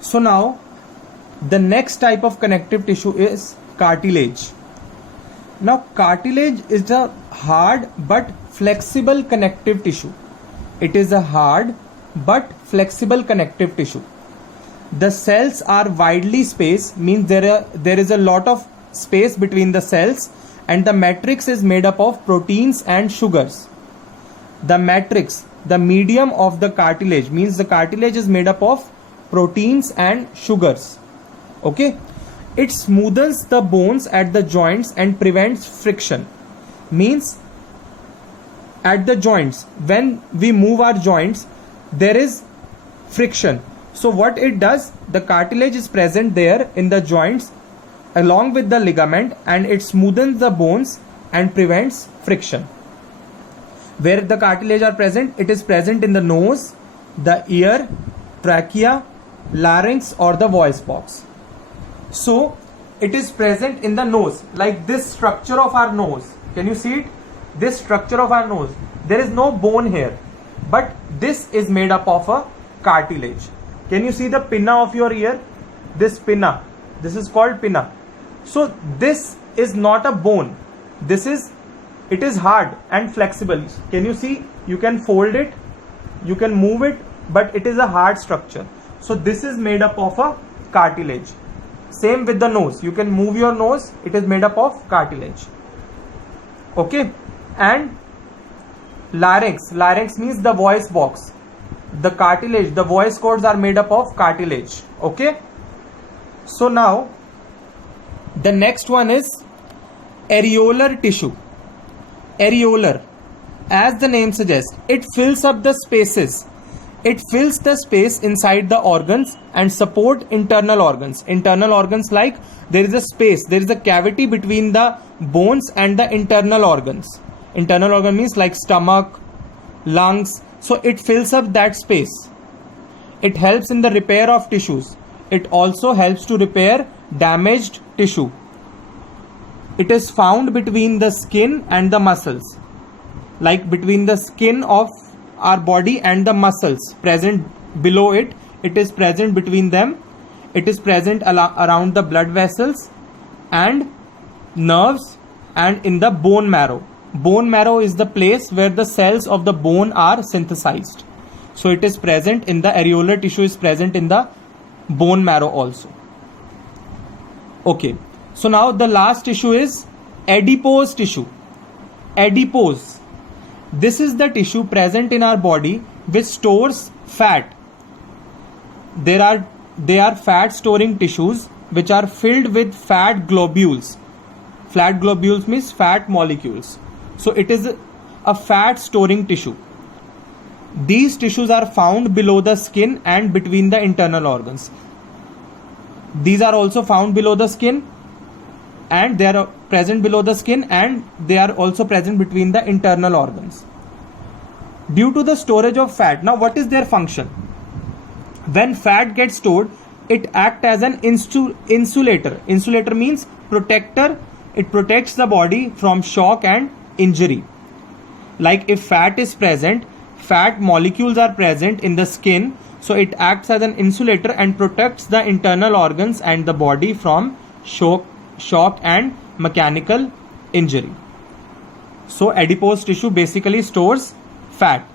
So now the next type of connective tissue is cartilage. Now cartilage is a hard but flexible connective tissue. It is a hard but flexible connective tissue. The cells are widely spaced, means there is a lot of space between the cells, and the matrix is made up of proteins and sugars. The matrix, the medium of the cartilage, means the cartilage is made up of proteins and sugars. Okay, it smoothens the bones at the joints and prevents friction. Means at the joints, when we move our joints, there is friction. So what it does, the cartilage is present there in the joints along with the ligament, and it smoothens the bones and prevents friction. Where the cartilage are present, it is present in the nose, the ear, trachea, larynx or the voice box. So it is present in the nose, like this structure of our nose. Can you see it? This structure of our nose, there is no bone here, but this is made up of a cartilage. Can you see the pinna of your ear? This pinna, this is called pinna. So this is not a bone. It is hard and flexible. Can you see? You can fold it, you can move it, but it is a hard structure. So this is made up of a cartilage. Same with the nose. You can move your nose. It is made up of cartilage. Okay. And larynx. Larynx means the voice box. The cartilage, the voice cords are made up of cartilage. Okay. So now the next one is areolar tissue. Areolar, as the name suggests, it fills up the spaces. It fills the space inside the organs and support internal organs. Internal organs, like there is a space, there is a cavity between the bones and the internal organs. Internal organ means like stomach, lungs. So it fills up that space. It helps in the repair of tissues. It also helps to repair damaged tissue. It is found between the skin and the muscles, like between the skin of our body and the muscles present below it. It is present between them. It is present around the blood vessels and nerves and in the bone marrow. Bone marrow is the place where the cells of the bone are synthesized. So it is present in the areolar tissue, is present in the bone marrow also. Okay. So now the last tissue is adipose tissue. Adipose. This is the tissue present in our body which stores fat. They are fat storing tissues which are filled with fat globules. Fat globules means fat molecules. So it is a fat storing tissue. These tissues are found below the skin and between the internal organs. These are also found below the skin, and they are present below the skin, and they are also present between the internal organs. Due to the storage of fat, now what is their function? When fat gets stored, it acts as an insulator. Insulator means protector. It protects the body from shock and injury. Like if fat is present, fat molecules are present in the skin, so it acts as an insulator and protects the internal organs and the body from shock and mechanical injury. So adipose tissue basically stores fat.